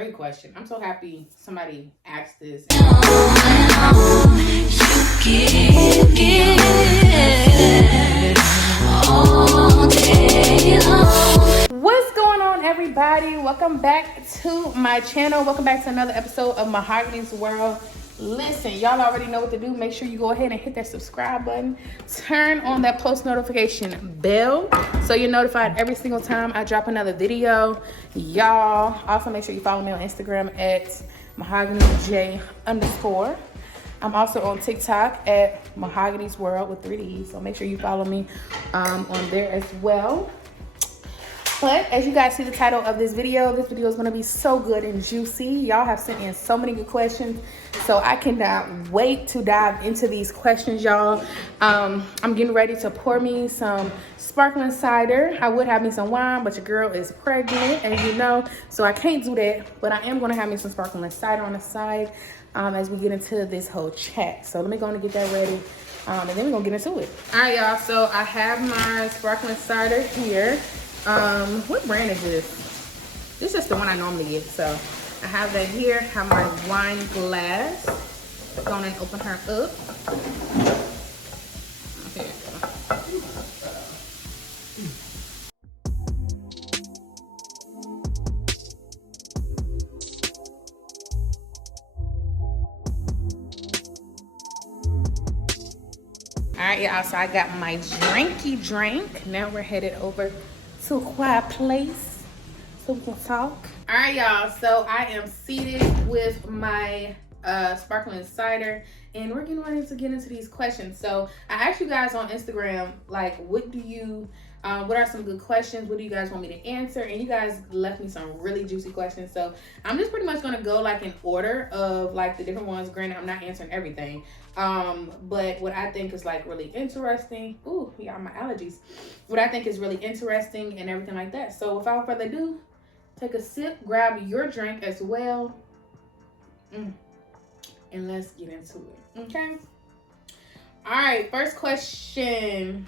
great question. I'm so happy somebody asked this. What's going on, everybody? Welcome back to my channel. Welcome back to another episode of Mahogany's World. Listen, y'all already know what to do. Make sure you go ahead and hit that subscribe button. Turn on that post notification bell so you're notified every single time I drop another video. Y'all also make sure you follow me on Instagram at MaHoganyJ_. I'm also on TikTok at Mahogany's World with 3 D's. So make sure you follow me on there as well. But as you guys see the title of this video is going to be so good and juicy. Y'all have sent in so many good questions. So I cannot wait to dive into these questions, y'all. I'm getting ready to pour me some sparkling cider. I would have me some wine, but your girl is pregnant, as you know. So I can't do that. But I am going to have me some sparkling cider on the side as we get into this whole chat. So let me go and get that ready. And then we're going to get into it. All right, y'all. So I have my sparkling cider here. What brand is this? This is just the one I normally get. So I have that here. Have my wine glass. Go on and open her up. Here you go. All right, y'all. So I got my drinky drink. Now we're headed over to a quiet place so we can talk. All right, y'all, so I am seated with my sparkling cider and we're getting ready to get into these questions. So I asked you guys on Instagram, like, what are some good questions? What do you guys want me to answer? And you guys left me some really juicy questions. So I'm just pretty much gonna go like in order of like the different ones. Granted, I'm not answering everything. But what I think is like really interesting. Ooh, y'all, my allergies. What I think is really interesting and everything like that. So without further ado, take a sip, grab your drink as well. And let's get into it. Okay. All right, first question.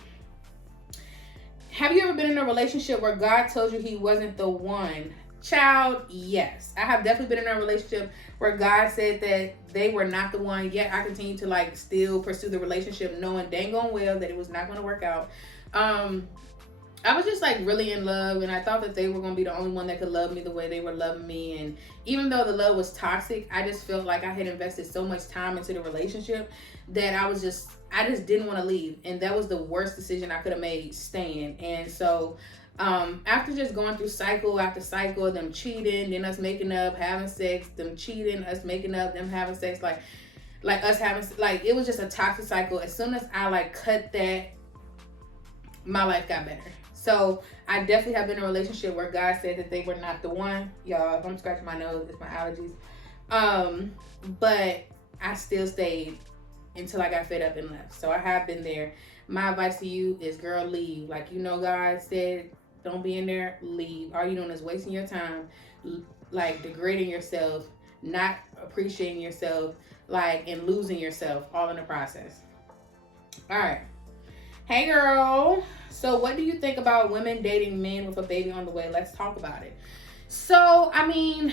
Have you ever been in a relationship where God told you he wasn't the one? Child, yes. I have definitely been in a relationship where God said that they were not the one, yet I continue to like still pursue the relationship knowing dang on well that it was not going to work out. I was just like really in love and I thought that they were going to be the only one that could love me the way they were loving me. And even though the love was toxic, I just felt like I had invested so much time into the relationship that I just didn't want to leave. And that was the worst decision I could have made, staying. And so after just going through cycle after cycle, them cheating, then us making up, having sex, them cheating, us making up, them having sex, like us having, like, it was just a toxic cycle. As soon as I like cut that, my life got better. So I definitely have been in a relationship where God said that they were not the one. Y'all, if I'm scratching my nose, it's my allergies. But I still stayed until I got fed up and left. So I have been there. My advice to you is, girl, leave. Like, you know, God said, don't be in there, leave. All you're doing is wasting your time, like degrading yourself, not appreciating yourself, like, and losing yourself all in the process. All right. Hey, girl. So what do you think about women dating men with a baby on the way? Let's talk about it. So, I mean,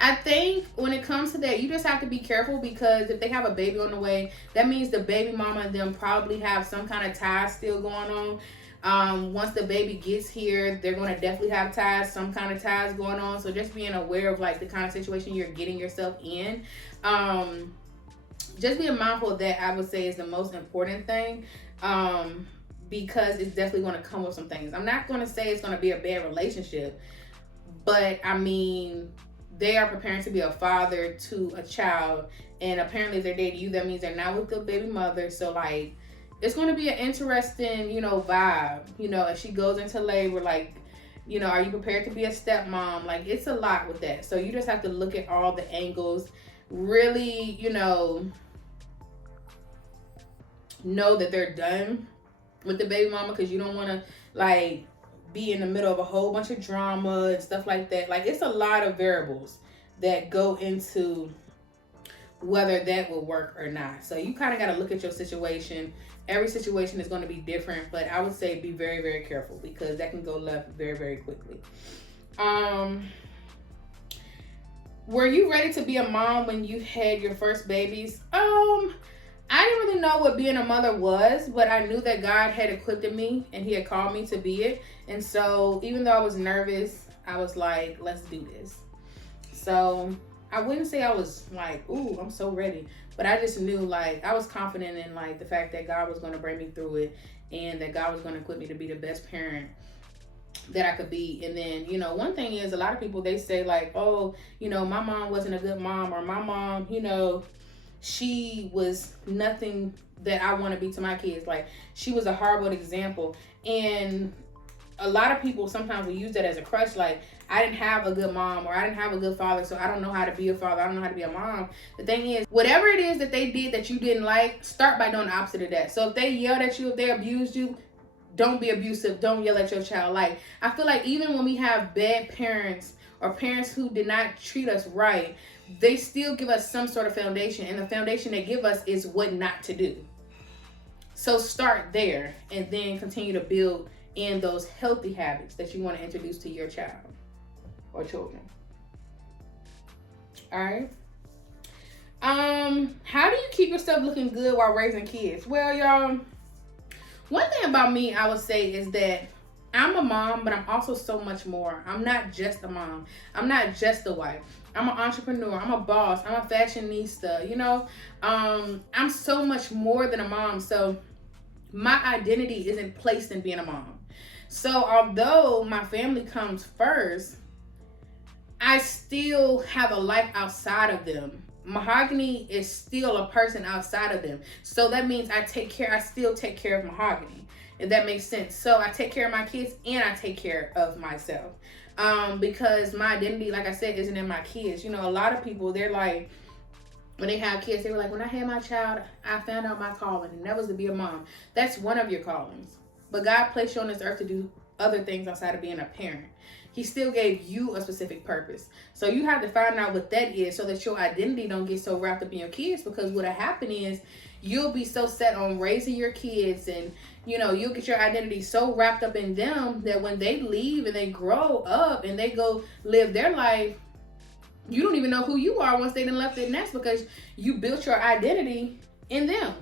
I think when it comes to that, you just have to be careful because if they have a baby on the way, that means the baby mama and them probably have some kind of ties still going on. Once the baby gets here, they're going to definitely have ties, some kind of ties going on. So just being aware of like the kind of situation you're getting yourself in. Just being mindful of that, I would say, is the most important thing. Because it's definitely going to come with some things. I'm not going to say it's going to be a bad relationship, but I mean, they are preparing to be a father to a child, and apparently if they're dating you, that means they're not with the baby mother. So like, it's going to be an interesting, you know, vibe. You know, if she goes into labor, like, you know, are you prepared to be a stepmom? Like, it's a lot with that. So you just have to look at all the angles, really, you know that they're done with the baby mama, because you don't want to like be in the middle of a whole bunch of drama and stuff like that. Like, it's a lot of variables that go into whether that will work or not. So you kind of got to look at your situation. Every situation is going to be different, but I would say be very, very careful because that can go left very, very quickly. Were you ready to be a mom when you had your first babies? I didn't really know what being a mother was, but I knew that God had equipped me and He had called me to be it. And so, even though I was nervous, I was like, let's do this. So, I wouldn't say I was like, ooh, I'm so ready. But I just knew, like, I was confident in, like, the fact that God was going to bring me through it and that God was going to equip me to be the best parent that I could be. And then, you know, one thing is, a lot of people, they say like, oh, you know, my mom wasn't a good mom, or my mom, you know, she was nothing that I want to be to my kids. Like, she was a horrible example. And a lot of people sometimes will use that as a crutch. Like, I didn't have a good mom, or I didn't have a good father, so I don't know how to be a father. I don't know how to be a mom. The thing is, whatever it is that they did that you didn't like, start by doing the opposite of that. So if they yelled at you, if they abused you, don't be abusive. Don't yell at your child. Like, I feel like even when we have bad parents or parents who did not treat us right, they still give us some sort of foundation. And the foundation they give us is what not to do. So start there and then continue to build in those healthy habits that you want to introduce to your child or children. All right. How do you keep yourself looking good while raising kids? Well, y'all, one thing about me, I would say, is that I'm a mom, but I'm also so much more. I'm not just a mom. I'm not just a wife. I'm an entrepreneur. I'm a boss. I'm a fashionista. You know, I'm so much more than a mom. So my identity isn't placed in being a mom. So although my family comes first, I still have a life outside of them. MaHogany is still a person outside of them. So that means I still take care of MaHogany, if that makes sense. So I take care of my kids and I take care of myself. Because my identity, like I said, isn't in my kids. You know, a lot of people, they're like, when they have kids, they were like, when I had my child, I found out my calling, and that was to be a mom. That's one of your callings. But God placed you on this earth to do other things outside of being a parent. He still gave you a specific purpose. So you have to find out what that is so that your identity don't get so wrapped up in your kids, because what'll happen is you'll be so set on raising your kids, and you know, you'll get your identity so wrapped up in them that when they leave and they grow up and they go live their life, you don't even know who you are once they done left their nest, because you built your identity in them.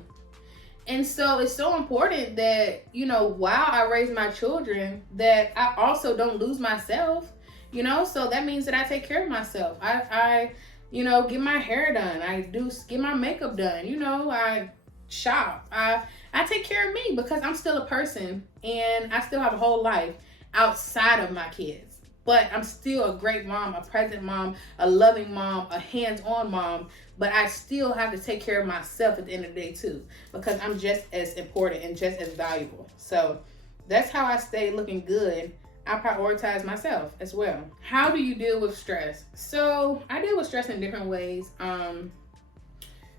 And so it's so important that, you know, while I raise my children, that I also don't lose myself, you know. So that means that I take care of myself. I you know, get my hair done. I do get my makeup done. You know, I shop. I take care of me, because I'm still a person and I still have a whole life outside of my kids. But I'm still a great mom, a present mom, a loving mom, a hands-on mom. But I still have to take care of myself at the end of the day too, because I'm just as important and just as valuable. So that's how I stay looking good. I prioritize myself as well. How do you deal with stress? So I deal with stress in different ways.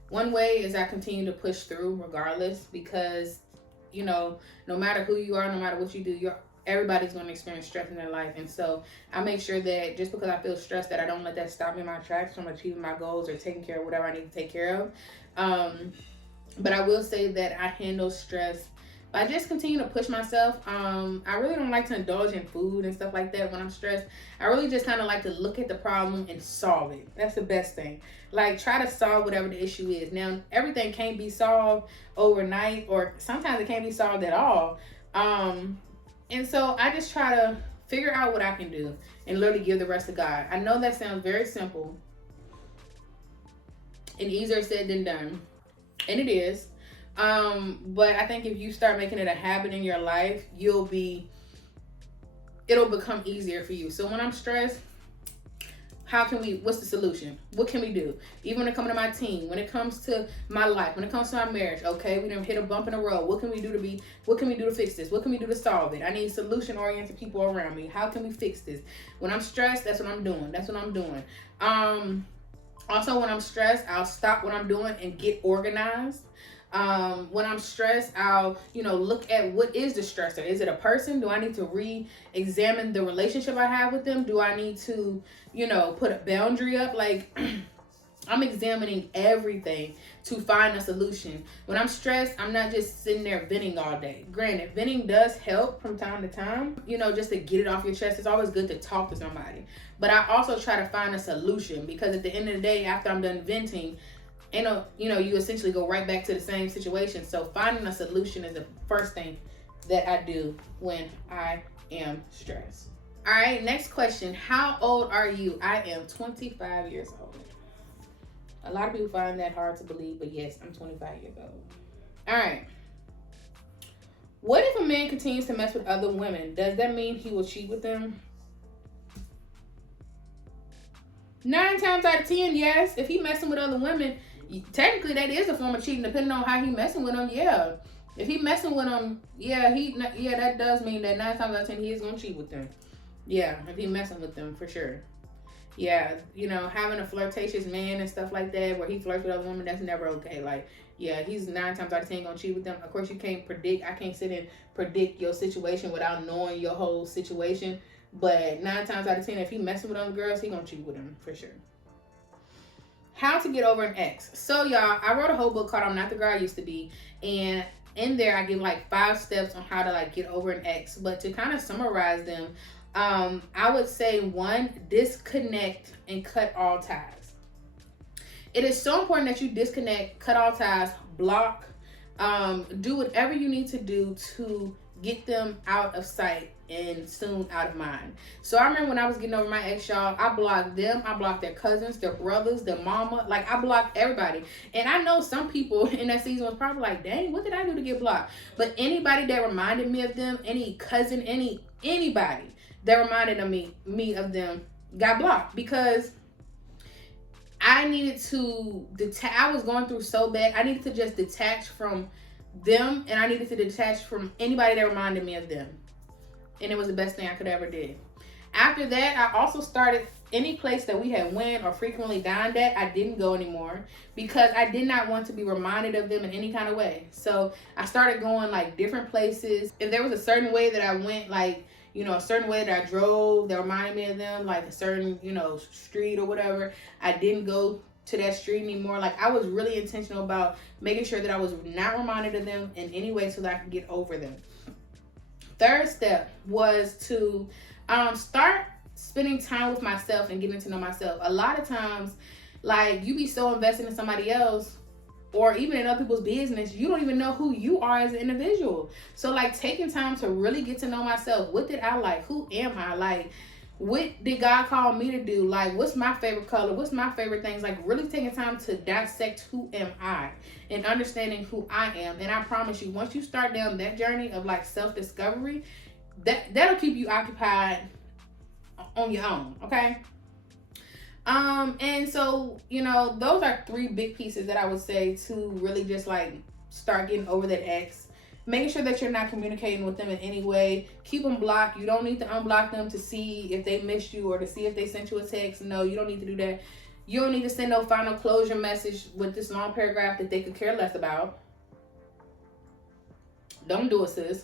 One way is I continue to push through regardless, because, you know, no matter who you are, no matter what you do, everybody's going to experience stress in their life. And so I make sure that just because I feel stressed, that I don't let that stop me in my tracks from achieving my goals or taking care of whatever I need to take care of. But I will say that I handle stress by just continue to push myself. I really don't like to indulge in food and stuff like that when I'm stressed. I really just kind of like to look at the problem and solve it. That's the best thing. Like, try to solve whatever the issue is. Now, everything can't be solved overnight, or sometimes it can't be solved at all. And so I just try to figure out what I can do and literally give the rest to God. I know that sounds very simple and easier said than done, and it is. But I think if you start making it a habit in your life, it'll become easier for you. So when I'm stressed, what's the solution? What can we do? Even when it comes to my team, when it comes to my life, when it comes to my marriage, okay, we done hit a bump in the road. What can we do to fix this? What can we do to solve it? I need solution-oriented people around me. How can we fix this? When I'm stressed, that's what I'm doing. Also, when I'm stressed, I'll stop what I'm doing and get organized. When I'm stressed, I'll, look at what is the stressor. Is it a person? Do I need to re-examine the relationship I have with them? Do I need to, put a boundary up? Like, I'm examining everything to find a solution. When I'm stressed, I'm not just sitting there venting all day. Granted, venting does help from time to time, you know, just to get it off your chest. It's always good to talk to somebody. But I also try to find a solution, because at the end of the day, after I'm done venting, you essentially go right back to the same situation. So finding a solution is the first thing that I do when I am stressed. All right, next question. How old are you? I am 25 years old. A lot of people find that hard to believe, but yes, I'm 25 years old. All right. What if a man continues to mess with other women? Does that mean he will cheat with them? 9 times out of 10, yes. If he messing with other women, technically that is a form of cheating, depending on how he messing with them. Yeah. If he messing with them, that does mean that 9 times out of 10 he is gonna cheat with them. Yeah, if he messing with them, for sure. Yeah, having a flirtatious man and stuff like that, where he flirts with other women, that's never okay. Like, yeah, he's 9 times out of 10 gonna cheat with them. Of course, you can't predict. I can't sit and predict your situation without knowing your whole situation. But 9 times out of 10, if he messing with other girls, he gonna cheat with them for sure. How to get over an ex. So y'all, I wrote a whole book called "I'm Not the Girl I Used to Be," and in there I give like 5 steps on how to like get over an ex. But to kind of summarize them, I would say 1, disconnect and cut all ties. It is so important that you disconnect, cut all ties, block, do whatever you need to do to get them out of sight and soon out of mind. So I remember when I was getting over my ex, y'all, I blocked them. I blocked their cousins, their brothers, their mama. Like, I blocked everybody. And I know some people in that season was probably like, dang, what did I do to get blocked? But anybody that reminded me of them, any cousin, anybody that reminded me of them got blocked, because I needed to I was going through so bad. I needed to just detach from them, and I needed to detach from anybody that reminded me of them. And it was the best thing I could ever did. After that, I also started any place that we had went or frequently dined at, I didn't go anymore, because I did not want to be reminded of them in any kind of way. So I started going like different places. If there was a certain way that I went, like, a certain way that I drove that reminded me of them, like a certain, street or whatever, I didn't go to that street anymore. Like, I was really intentional about making sure that I was not reminded of them in any way so that I could get over them. Third step was to start spending time with myself and getting to know myself. A lot of times, like, you be so invested in somebody else or even in other people's business, you don't even know who you are as an individual. So, like, taking time to really get to know myself. What did I like? Who am I? Like, what did God call me to do? Like, what's my favorite color? What's my favorite things? Like, really taking time to dissect who am I and understanding who I am. And I promise you, once you start down that journey of like self-discovery, that'll keep you occupied on your own, okay? And so, those are 3 big pieces that I would say to really just like start getting over that ex. Making sure that you're not communicating with them in any way. Keep them blocked. You don't need to unblock them to see if they missed you or to see if they sent you a text. No, you don't need to do that. You don't need to send no final closure message with this long paragraph that they could care less about. Don't do it, sis.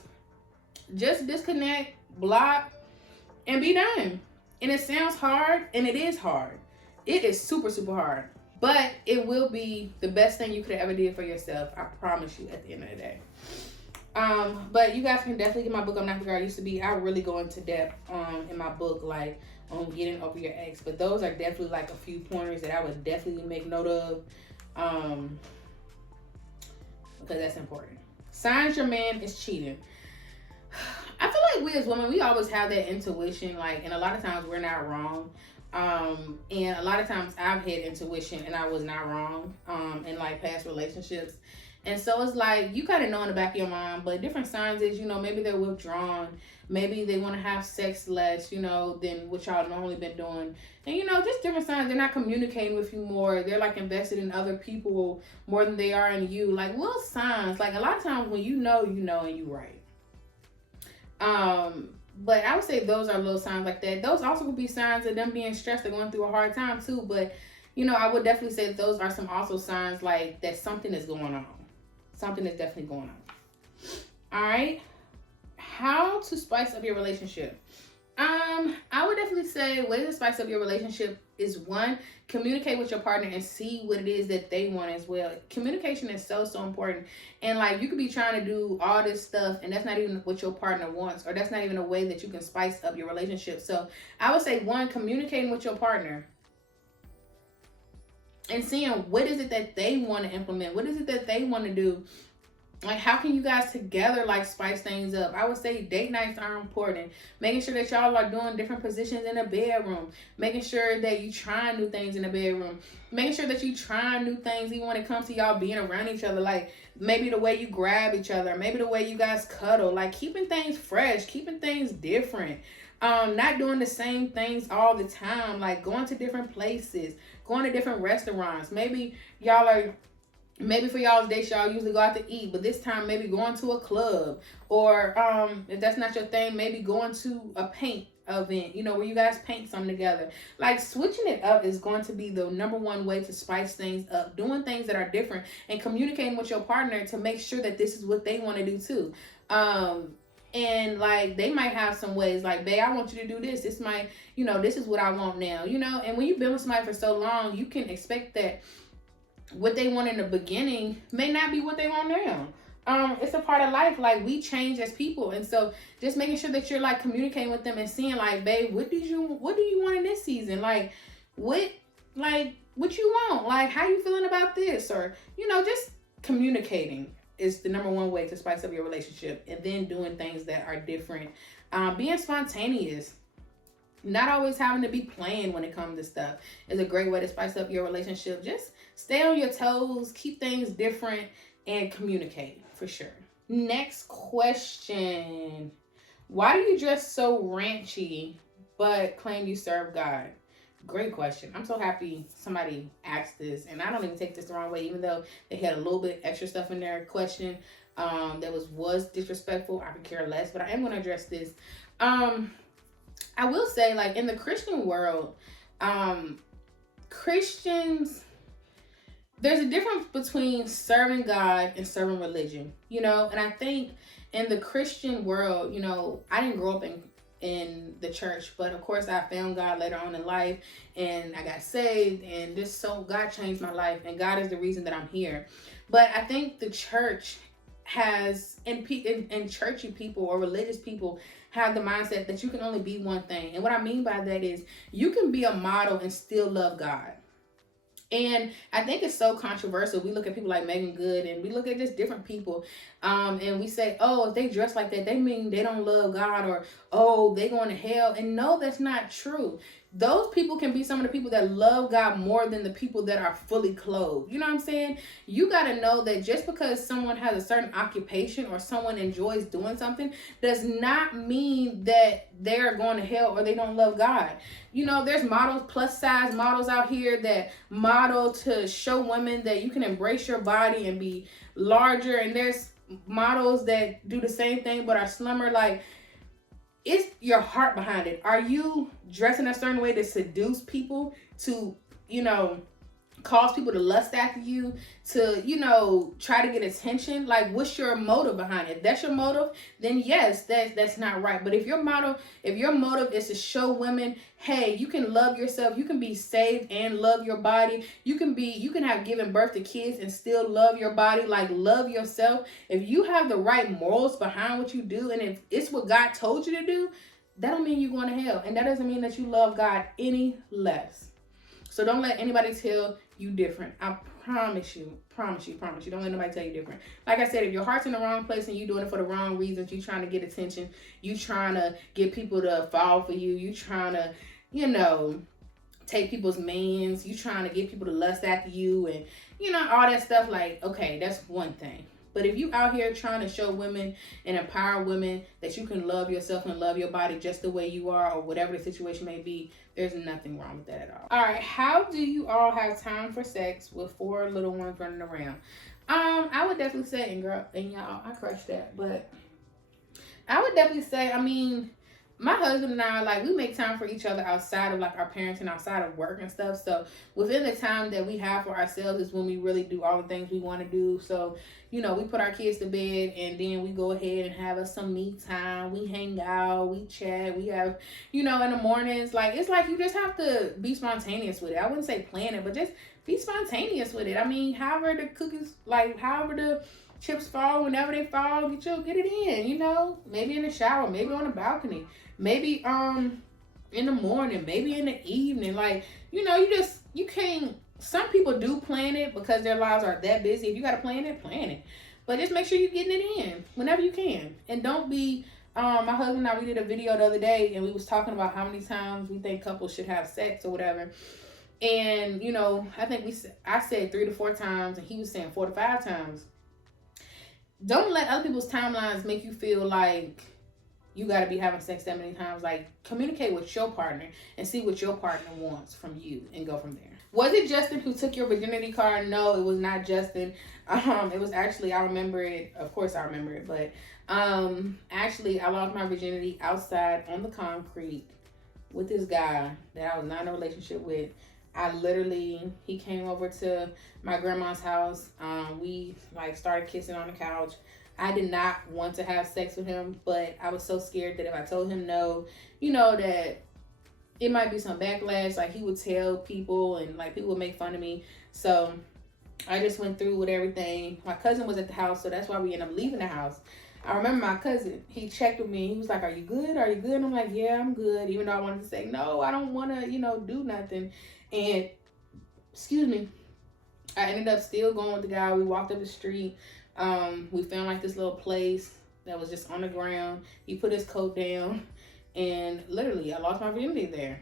Just disconnect, block, and be done. And it sounds hard, and it is hard. It is super, super hard. But it will be the best thing you could have ever did for yourself. I promise you, at the end of the day. But you guys can definitely get my book, I'm Not the Girl I Used to Be. I really go into depth in my book, like, on getting over your ex. But those are definitely like a few pointers that I would definitely make note of, because that's important. Signs your man is cheating. I feel like we as women, we always have that intuition, like, and a lot of times we're not wrong. And a lot of times I've had intuition and I was not wrong in like past relationships. And so it's like, you kind of know in the back of your mind, but different signs is, maybe they're withdrawn. Maybe they want to have sex less, than what y'all normally been doing. And, just different signs. They're not communicating with you more. They're like invested in other people more than they are in you. Like, little signs. Like, a lot of times when you know, and you right. But I would say those are little signs like that. Those also could be signs of them being stressed or going through a hard time too. But, I would definitely say that those are some also signs like that something is going on. Something is definitely going on. All right. How to spice up your relationship. I would definitely say ways to spice up your relationship is one, communicate with your partner and see what it is that they want as well. Communication is so important. And like you could be trying to do all this stuff and that's not even what your partner wants, or that's not even a way that you can spice up your relationship. So I would say one, communicating with your partner and seeing what is it that they want to implement, what is it that they want to do. Like, how can you guys together, like, spice things up? I would say date nights are important. Making sure that y'all are doing different positions in the bedroom. Making sure that you try new things in the bedroom. Making sure that you try new things even when it comes to y'all being around each other. Like, maybe the way you grab each other. Maybe the way you guys cuddle. Like, keeping things fresh. Keeping things different. Not doing the same things all the time. Like, going to different places. Going to different restaurants. Maybe y'all are... Maybe for y'all's dates, y'all usually go out to eat, but this time maybe going to a club, or if that's not your thing, maybe going to a paint event, you know, where you guys paint something together. Like, switching it up is going to be the number one way to spice things up. Doing things that are different and communicating with your partner to make sure that this is what they want to do too. And like they might have some ways like, babe, I want you to do this. This might, you know, this is what I want now, you know. And when you've been with somebody for so long, you can expect that what they want in the beginning may not be what they want now. It's a part of life. Like, we change as people, and so just making sure that you're like communicating with them and seeing like, babe, what do you want in this season? Like what you want? Like, how you feeling about this? Or, you know, just communicating is the number one way to spice up your relationship. And then doing things that are different. Being spontaneous. Not always having to be planned when it comes to stuff is a great way to spice up your relationship. Just stay on your toes, keep things different, and communicate for sure. Next question. Why do you dress so ranchy but claim you serve God? Great question. I'm so happy somebody asked this, and I don't even take this the wrong way, even though they had a little bit extra stuff in their question that was disrespectful. I could care less, but I am going to address this. I will say, like, in the Christian world, Christians, there's a difference between serving God and serving religion, you know. And I think in the Christian world, you know, I didn't grow up in the church, but of course I found God later on in life, and I got saved, and God changed my life, and God is the reason that I'm here. But I think the church has, and churchy people or religious people have the mindset that you can only be one thing. And what I mean by that is you can be a model and still love God. And I think it's so controversial. We look at people like Megan Good, and we look at just different people, and we say, oh, if they dress like that, they mean they don't love God, or, oh, they going to hell. And no, that's not true. Those people can be some of the people that love God more than the people that are fully clothed. You know what I'm saying? You got to know that just because someone has a certain occupation or someone enjoys doing something does not mean that they're going to hell or they don't love God. You know, there's models, plus size models out here that model to show women that you can embrace your body and be larger. And there's models that do the same thing but are slimmer. Like, it's your heart behind it. Are you dressing a certain way to seduce people, to, you know, cause people to lust after you, to, you know, try to get attention? Like, what's your motive behind it? If that's your motive, then yes, that's not right. But if your motive is to show women, hey, you can love yourself, you can be saved and love your body, you can have given birth to kids and still love your body, like, love yourself. If you have the right morals behind what you do, and if it's what God told you to do, that don't mean you're going to hell. And that doesn't mean that you love God any less. So don't let anybody tell you different. I promise you. Don't let nobody tell you different. Like I said, if your heart's in the wrong place and you're doing it for the wrong reasons, you trying to get attention, you trying to get people to fall for you, you trying to, you know, take people's mans, you trying to get people to lust after you, and, you know, all that stuff, like, okay, that's one thing. But if you out here trying to show women and empower women that you can love yourself and love your body just the way you are, or whatever the situation may be, there's nothing wrong with that at all. All right, how do you all have time for sex with 4 little ones running around? I would definitely say, and y'all, I crushed that, but I would definitely say, I mean, my husband and I, like, we make time for each other outside of like our parents and outside of work and stuff. So within the time that we have for ourselves is when we really do all the things we want to do. So, you know, we put our kids to bed and then we go ahead and have us some me time. We hang out, we chat, we have, you know, in the mornings, like, it's like you just have to be spontaneous with it. I wouldn't say plan it, but just be spontaneous with it. I mean, however the cookies, like, however the chips fall, whenever they fall, get it in, you know, maybe in the shower, maybe on the balcony, maybe in the morning, maybe in the evening. Like, you know, you can't, some people do plan it because their lives are that busy. If you got to plan it, but just make sure you're getting it in whenever you can. And don't be my husband and I, we did a video the other day and we was talking about how many times we think couples should have sex or whatever. And, you know, I said 3 to 4 times and he was saying 4 to 5 times. Don't let other people's timelines make you feel like you got to be having sex that many times. Like, communicate with your partner and see what your partner wants from you and go from there. Was it Justin who took your virginity card? No, it was not Justin. It was actually, I remember it. Of course I remember it. But actually, I lost my virginity outside on the concrete with this guy that I was not in a relationship with. He came over to my grandma's house. We like started kissing on the couch. I did not want to have sex with him, but I was so scared that if I told him no, you know, that it might be some backlash. Like, he would tell people and like people would make fun of me. So I just went through with everything. My cousin was at the house, so that's why we ended up leaving the house. I remember my cousin, he checked with me. He was like, are you good? Are you good? And I'm like, yeah, I'm good. Even though I wanted to say, no, I don't want to, you know, do nothing. And, excuse me, I ended up still going with the guy. We walked up the street. We found like this little place that was just on the ground. He put his coat down and literally I lost my virginity there.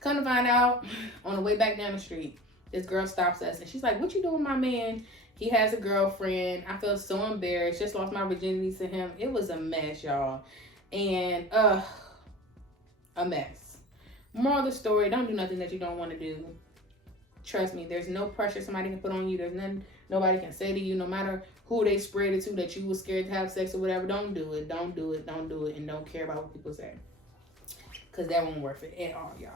Come to find out, on the way back down the street, this girl stops us and she's like, what you doing, my man? He has a girlfriend. I felt so embarrassed. Just lost my virginity to him. It was a mess, y'all. And, a mess. Moral of the story, don't do nothing that you don't want to do. Trust me, there's no pressure somebody can put on you. There's nothing nobody can say to you, no matter who they spread it to, that you were scared to have sex or whatever. Don't do it. Don't do it. Don't do it. And don't care about what people say. Because that won't work for it at all, y'all.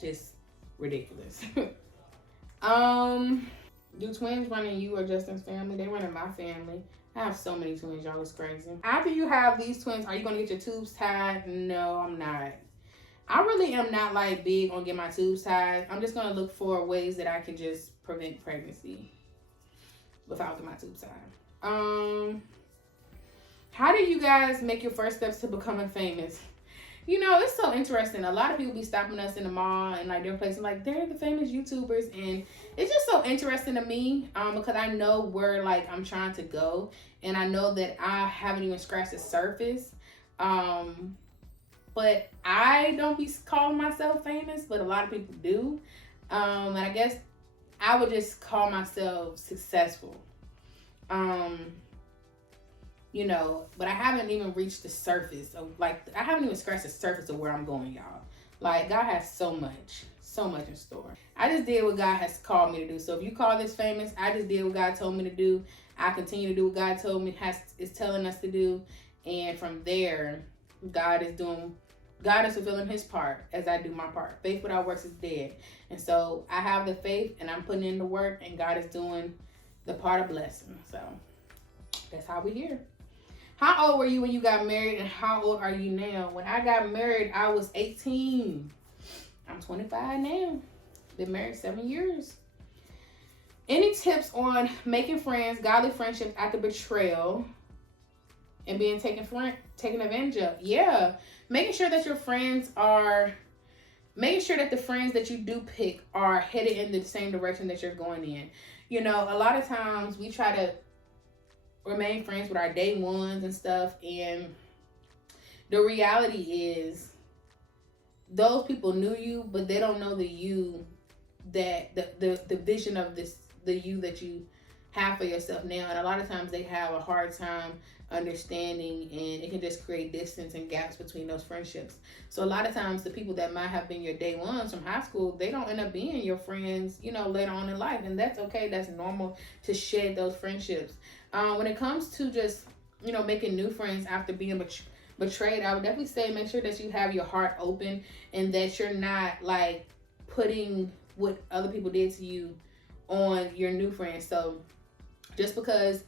Just ridiculous. Do twins run in you or Justin's family? They run in my family. I have so many twins, y'all. It's crazy. After you have these twins, are you going to get your tubes tied? No, I'm not. I really am not like big on getting my tubes tied. I'm just going to look for ways that I can just prevent pregnancy without getting my tubes tied. How do you guys make your first steps to becoming famous? You know, it's so interesting. A lot of people be stopping us in the mall and like different places, like they're the famous YouTubers, and it's just so interesting to me because I know where like I'm trying to go, and I know that I haven't even scratched the surface. But I don't be calling myself famous, but a lot of people do. And I guess I would just call myself successful. You know, but I haven't even reached the surface of like, I haven't even scratched the surface of where I'm going, y'all. Like, God has so much in store. I just did what God has called me to do. So if you call this famous, I just did what God told me to do. I continue to do what God told me is telling us to do. And from there, God is fulfilling his part as I do my part. Faith without works is dead. And so I have the faith and I'm putting in the work, and God is doing the part of blessing. So that's how we here. How old were you when you got married, and how old are you now? When I got married, I was 18. I'm 25 now. Been married 7 years. Any tips on making friends, godly friendships after betrayal and being taken advantage of? Yeah. Making sure that the friends that you do pick are headed in the same direction that you're going in. You know, a lot of times we try to remain friends with our day ones and stuff, and the reality is those people knew you, but they don't know the you that the vision of the you that you have for yourself now. And a lot of times they have a hard time understanding, and it can just create distance and gaps between those friendships. So a lot of times the people that might have been your day ones from high school, they don't end up being your friends, you know, later on in life. And that's okay. That's normal to shed those friendships. When it comes to just, you know, making new friends after being betrayed, I would definitely say make sure that you have your heart open and that you're not like putting what other people did to you on your new friends. So just because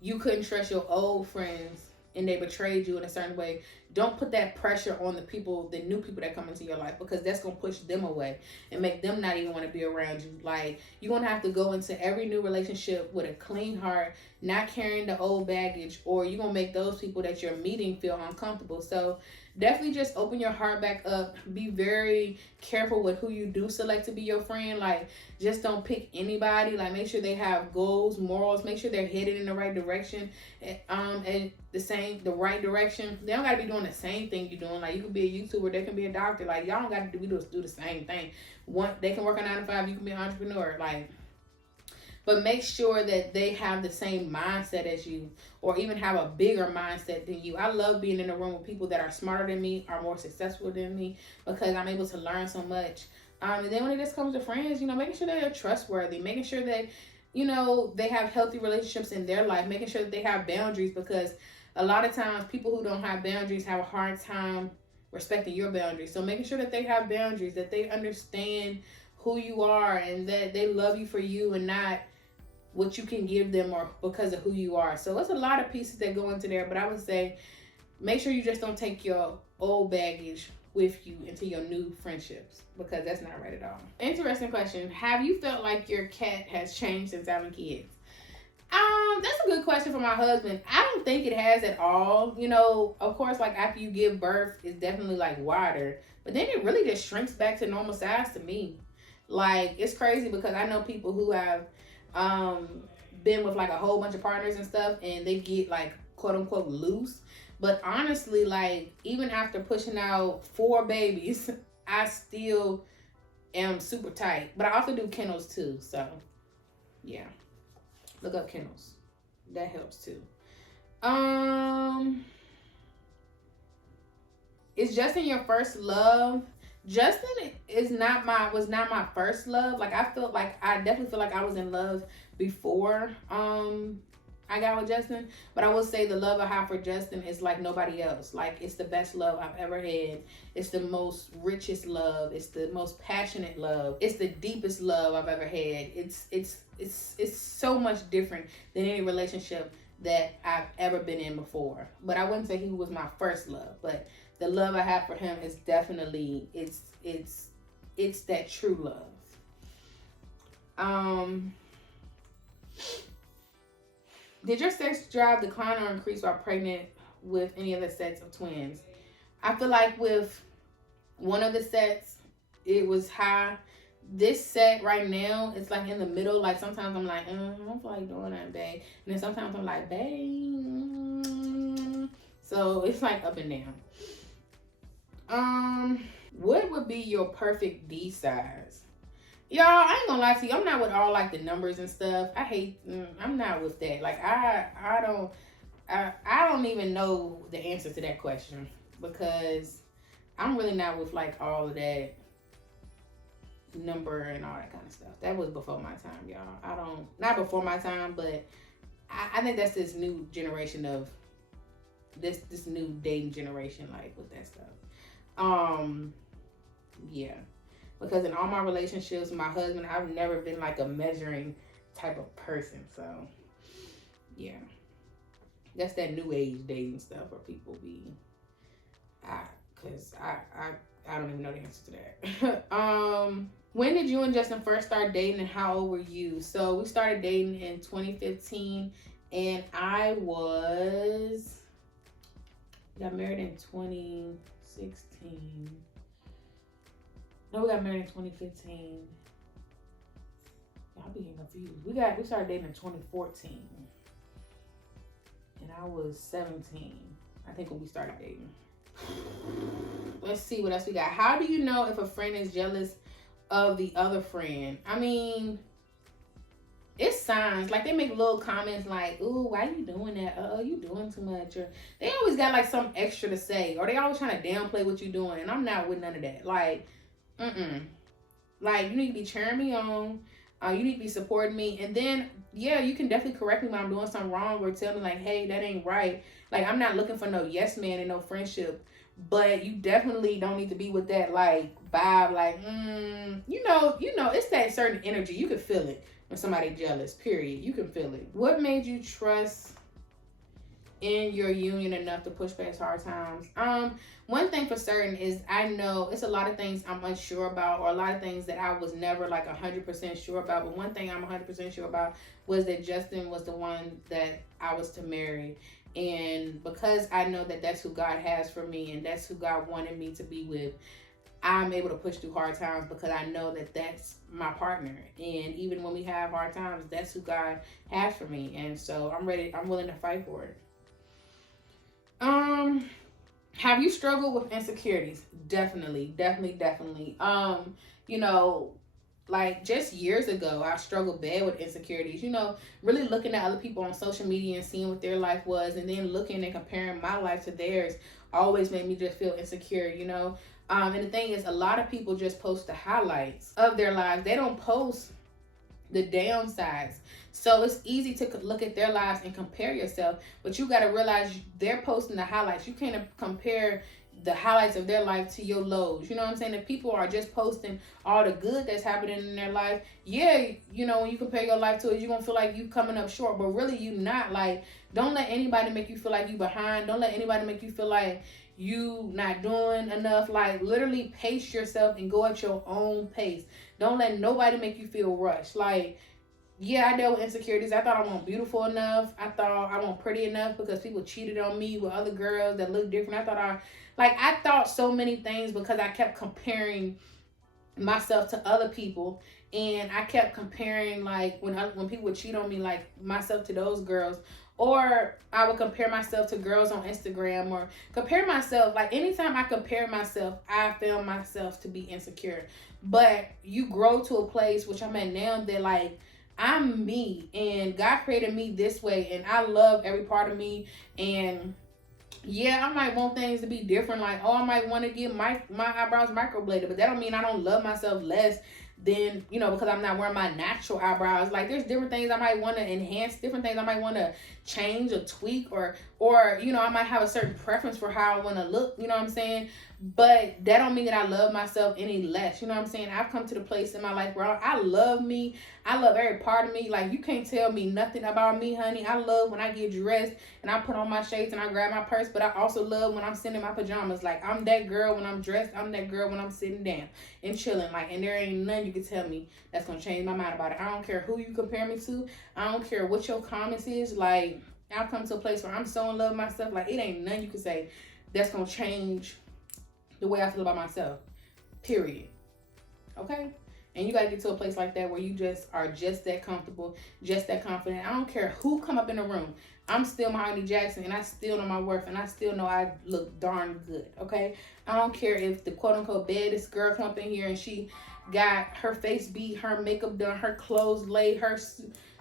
you couldn't trust your old friends and they betrayed you in a certain way, don't put that pressure on the new people that come into your life, because that's going to push them away and make them not even want to be around you. Like, you're going to have to go into every new relationship with a clean heart, not carrying the old baggage, or you're going to make those people that you're meeting feel uncomfortable. So definitely just open your heart back up. Be very careful with who you do select to be your friend. Like, just don't pick anybody. Like, make sure they have goals, morals, make sure they're headed in the right direction, and the right direction. They don't got to be doing the same thing you're doing. Like, you could be a YouTuber, they can be a doctor. Like, y'all don't got to do the same thing. They can work a 9 to 5, you can be an entrepreneur. Like, but make sure that they have the same mindset as you, or even have a bigger mindset than you. I love being in a room with people that are smarter than me, are more successful than me, because I'm able to learn so much. And then when it just comes to friends, making sure that they're trustworthy, making sure that, they have healthy relationships in their life, making sure that they have boundaries, because a lot of times people who don't have boundaries have a hard time respecting your boundaries. So making sure that they have boundaries, that they understand who you are, and that they love you for you and not what you can give them or because of who you are. So it's a lot of pieces that go into there, but I would say make sure you just don't take your old baggage with you into your new friendships, because that's not right at all. Interesting question. Have you felt like your cat has changed since having kids? That's a good question for my husband. I don't think it has at all. Of course, like after you give birth, it's definitely like wider, but then it really just shrinks back to normal size to me. Like, it's crazy because I know people who have been with like a whole bunch of partners and stuff, and they get like quote unquote loose. But honestly, like, even after pushing out 4 babies, I still am super tight. But I also do kennels too, so yeah, look up kennels, that helps too. Is Justin your first love? Justin was not my first love. Like, I definitely feel like I was in love before I got with Justin. But I will say the love I have for Justin is like nobody else. Like, it's the best love I've ever had. It's the most richest love. It's the most passionate love. It's the deepest love I've ever had. It's so much different than any relationship that I've ever been in before. But I wouldn't say he was my first love, but the love I have for him is definitely, it's that true love. Did your sex drive decline or increase while pregnant with any other sets of twins? I feel like with one of the sets, it was high. This set right now, it's like in the middle. Like, sometimes I'm like, I don't feel like doing that, babe. And then sometimes I'm like, babe. So it's like up and down. What would be your perfect D size? Y'all, I ain't gonna lie to you. I'm not with all like the numbers and stuff. I'm not with that. Like, I don't even know the answer to that question, because I'm really not with like all of that number and all that kind of stuff. That was before my time, y'all. Not before my time, but I think that's this new generation of this new dating generation, like, with that stuff. Yeah. Because in all my relationships with my husband, I've never been like a measuring type of person. So yeah. That's that new age dating stuff where people be because I don't even know the answer to that. When did you and Justin first start dating, and how old were you? So we started dating in 2015, and I got married in 2016. No, we got married in 2015. Y'all be getting confused. We started dating in 2014. And I was 17, I think, when we started dating. Let's see what else we got. How do you know if a friend is jealous of the other friend? I mean, it's signs. Like, they make little comments like, ooh, why you doing that? You doing too much. Or they always got like some extra to say. Or they always trying to downplay what you doing. And I'm not with none of that. Like, like, you need to be cheering me on. You need to be supporting me. And then, yeah, you can definitely correct me when I'm doing something wrong, or tell me like, hey, that ain't right. Like, I'm not looking for no yes man and no friendship. But you definitely don't need to be with that like vibe, like, it's that certain energy. You can feel it when somebody jealous, period. You can feel it. What made you trust in your union enough to push past hard times? One thing for certain is I know it's a lot of things I'm unsure about, or a lot of things that I was never like 100% sure about. But one thing I'm 100% sure about was that Justin was the one that I was to marry. And because I know that that's who God has for me, and that's who God wanted me to be with, I'm able to push through hard times because I know that that's my partner. And even when we have hard times, that's who God has for me. And so I'm willing to fight for it. Have you struggled with insecurities? Definitely. Like just years ago, I struggled bad with insecurities. Really looking at other people on social media and seeing what their life was, and then looking and comparing my life to theirs always made me just feel insecure. And the thing is, a lot of people just post the highlights of their lives. They don't post the downsides. So it's easy to look at their lives and compare yourself, but you got to realize they're posting the highlights. You can't compare the highlights of their life to your lows. You know what I'm saying? If people are just posting all the good that's happening in their life, yeah, when you compare your life to it, you're gonna feel like you coming up short, but really you not. Like, don't let anybody make you feel like you behind. Don't let anybody make you feel like you not doing enough. Like, literally pace yourself and go at your own pace. Don't let nobody make you feel rushed. Like, yeah, I dealt with insecurities. I thought I wasn't beautiful enough. I thought I wasn't pretty enough because people cheated on me with other girls that looked different. I thought so many things because I kept comparing myself to other people, and I kept comparing, like, when people would cheat on me, like, myself to those girls, or I would compare myself to girls on Instagram, or compare myself. Like, anytime I compare myself, I found myself to be insecure. But you grow to a place, which I'm at now, that like, I'm me, and God created me this way, and I love every part of me. And yeah, I might want things to be different. Like, oh, I might want to get my eyebrows microbladed, but that don't mean I don't love myself less than, because I'm not wearing my natural eyebrows. Like, there's different things I might want to enhance, different things I might want to change or tweak, or I might have a certain preference for how I want to look, you know what I'm saying? But that don't mean that I love myself any less, you know what I'm saying? I've come to the place in my life where I love me. I love every part of me. Like, you can't tell me nothing about me, honey. I love when I get dressed and I put on my shades and I grab my purse, but I also love when I'm sitting in my pajamas. Like, I'm that girl when I'm dressed. I'm that girl when I'm sitting down and chilling. Like, and there ain't nothing you can tell me that's going to change my mind about it. I don't care who you compare me to. I don't care what your comments is. Like, I've come to a place where I'm so in love with myself. Like, it ain't nothing you can say that's going to change the way I feel about myself, period. Okay? And you got to get to a place like that where you just are just that comfortable, just that confident. I don't care who come up in the room. I'm still MaHogany Jackson, and I still know my worth, and I still know I look darn good, okay? I don't care if the quote-unquote baddest girl come up in here and she got her face beat, her makeup done, her clothes laid, her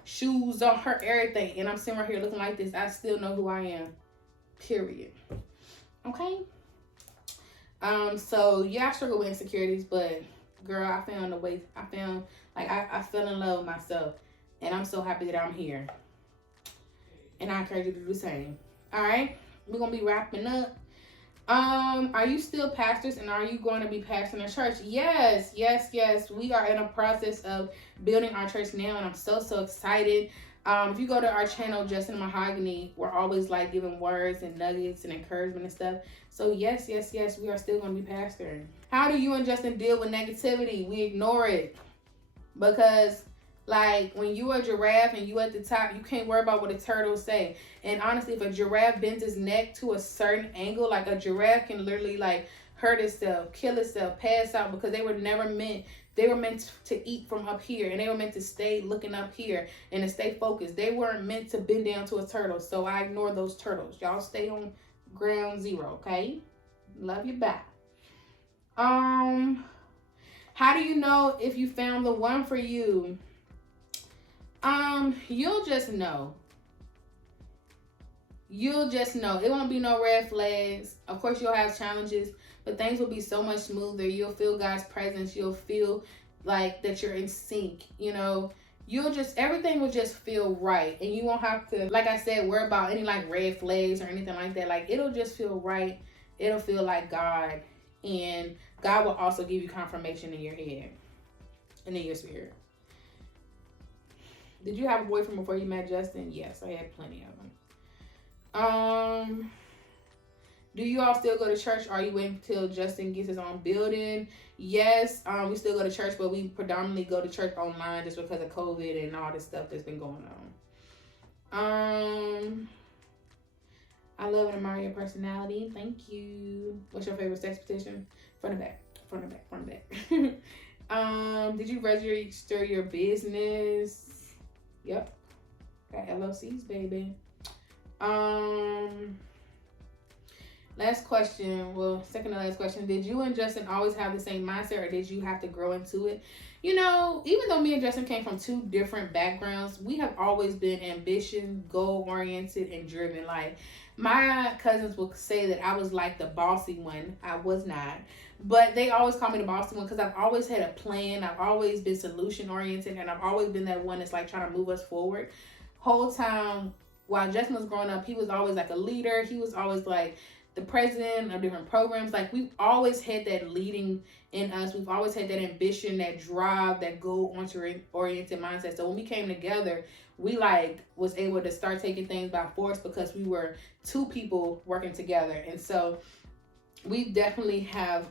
shoes on, her everything, and I'm sitting right here looking like this. I still know who I am, period. Okay? So yeah, I struggle with insecurities, but girl, I found a way. I fell in love with myself, and I'm so happy that I'm here. And I encourage you to do the same. All right, we're gonna be wrapping up. Are you still pastors, and are you going to be pastoring a church? Yes. We are in a process of building our church now, and I'm so excited. If you go to our channel, Justin MaHogany, we're always like giving words and nuggets and encouragement and stuff. So yes, we are still going to be pastoring. How do you and Justin deal with negativity? We ignore it, because like when you are a giraffe and you at the top, you can't worry about what a turtle say. And honestly, if a giraffe bends its neck to a certain angle, like a giraffe can literally like hurt itself, kill itself, pass out, because they were meant to eat from up here, and they were meant to stay looking up here and to stay focused. They weren't meant to bend down to a turtle. So I ignore those turtles. Y'all stay on ground zero, okay? Love you, bye. How do you know if you found the one for you? You'll just know. It won't be no red flags. Of course, you'll have challenges, but things will be so much smoother. You'll feel God's presence. You'll feel like that you're in sync, everything will just feel right. And you won't have to, like I said, worry about any like red flags or anything like that. Like, it'll just feel right. It'll feel like God. And God will also give you confirmation in your head and in your spirit. Did you have a boyfriend before you met Justin? Yes, I had plenty of them. Do you all still go to church? Or are you waiting until Justin gets his own building? Yes, we still go to church, but we predominantly go to church online just because of COVID and all this stuff that's been going on. I love and admire your personality. Thank you. What's your favorite sex position? Front and back. Front and back. Front and back. Did you register your business? Yep. Got LLCs, baby. Last question. Well, second to last question. Did you and Justin always have the same mindset, or did you have to grow into it? You know, even though me and Justin came from two different backgrounds, we have always been ambitious, goal-oriented, and driven. Like, my cousins will say that I was like the bossy one. I was not. But they always call me the bossy one because I've always had a plan. I've always been solution-oriented, and I've always been that one that's like trying to move us forward. Whole time while Justin was growing up, he was always like a leader. He was always like the president of different programs. Like, we've always had that leading in us. We've always had that ambition, that drive, that goal-oriented mindset. So when we came together, we like was able to start taking things by force because we were two people working together. And so we definitely have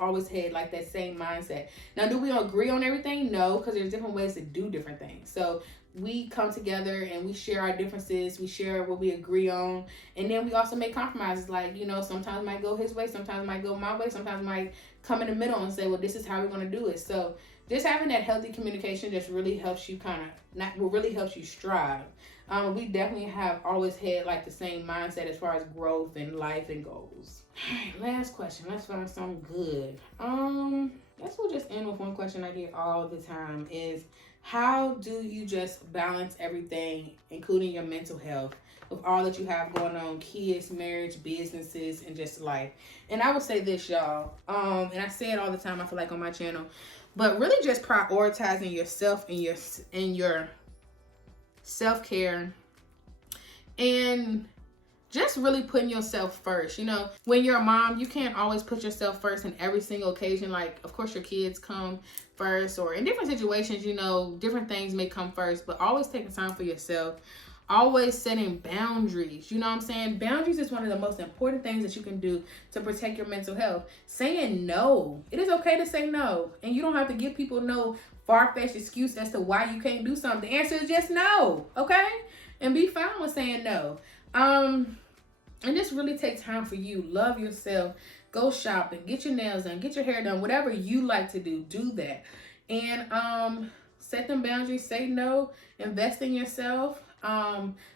always had like that same mindset. Now, do we agree on everything? No, because there's different ways to do different things. So we come together and we share our differences. We share what we agree on. And then we also make compromises. Like, you know, sometimes it might go his way. Sometimes it might go my way. Sometimes it might come in the middle and say, well, this is how we're going to do it. So just having that healthy communication just really helps you really helps you strive. We definitely have always had like the same mindset as far as growth and life and goals. All right, last question. Let's find something good. Guess we'll just end with one question I get all the time is, how do you just balance everything, including your mental health, with all that you have going on, kids, marriage, businesses, and just life? And I would say this, y'all, and I say it all the time, I feel like, on my channel, but really just prioritizing yourself and your self-care, and just really putting yourself first. You know, when you're a mom, you can't always put yourself first in every single occasion. Like, of course, your kids come first, or in different situations, you know, different things may come first, but always taking time for yourself. Always setting boundaries. You know what I'm saying? Boundaries is one of the most important things that you can do to protect your mental health. Saying no. It is okay to say no. And you don't have to give people no far-fetched excuse as to why you can't do something. The answer is just no. Okay? And be fine with saying no. And just really take time for you. Love yourself. Go shopping. Get your nails done. Get your hair done. Whatever you like to do, do that. And set them boundaries. Say no. Invest in yourself.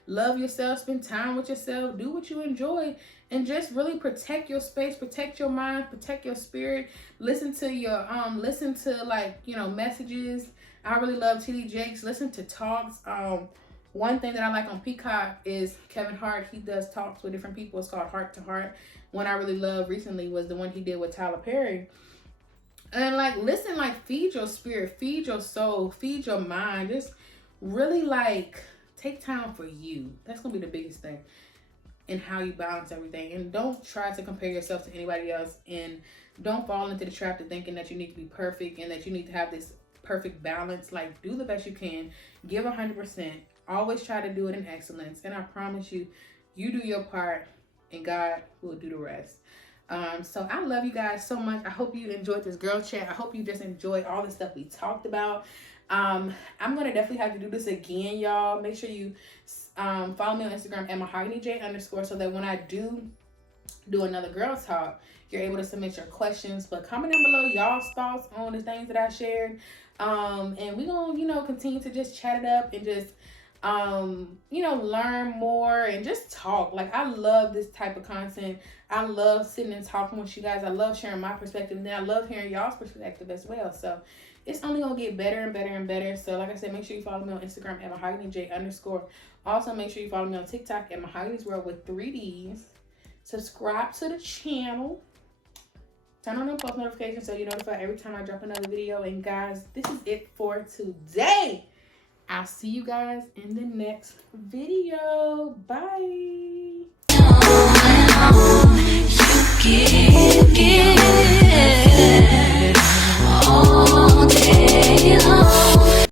Love yourself. Spend time with yourself. Do what you enjoy. And just really protect your space. Protect your mind. Protect your spirit. Listen to your like, you know, messages. I really love TD Jakes. Listen to talks. One thing that I like on Peacock is Kevin Hart. He does talks with different people. It's called Heart to Heart. One I really loved recently was the one he did with Tyler Perry. And like, listen, like, feed your spirit, feed your soul, feed your mind. Just really like take time for you. That's gonna be the biggest thing in how you balance everything. And don't try to compare yourself to anybody else. And don't fall into the trap of thinking that you need to be perfect and that you need to have this perfect balance. Like, do the best you can. Give 100%. Always try to do it in excellence. And I promise you, you do your part and God will do the rest. So I love you guys so much. I hope you enjoyed this girl chat. I hope you just enjoyed all the stuff we talked about. I'm going to definitely have to do this again, y'all. Make sure you follow me on Instagram at MaHoganyJ_ so that when I do another girl talk, you're able to submit your questions. But comment down below y'all's thoughts on the things that I shared. And we're going to, you know, continue to just chat it up and just you know, learn more and just talk. Like, I love this type of content. I love sitting and talking with you guys. I love sharing my perspective, and I love hearing y'all's perspective as well. So it's only gonna get better and better and better. So like I said, make sure you follow me on Instagram at MaHoganyJ_. Also, make sure you follow me on TikTok at Mahogany's World with 3 Ds. Subscribe to the channel. Turn on the post notifications so you're notified every time I drop another video. And guys, this is it for today. I'll see you guys in the next video. Bye.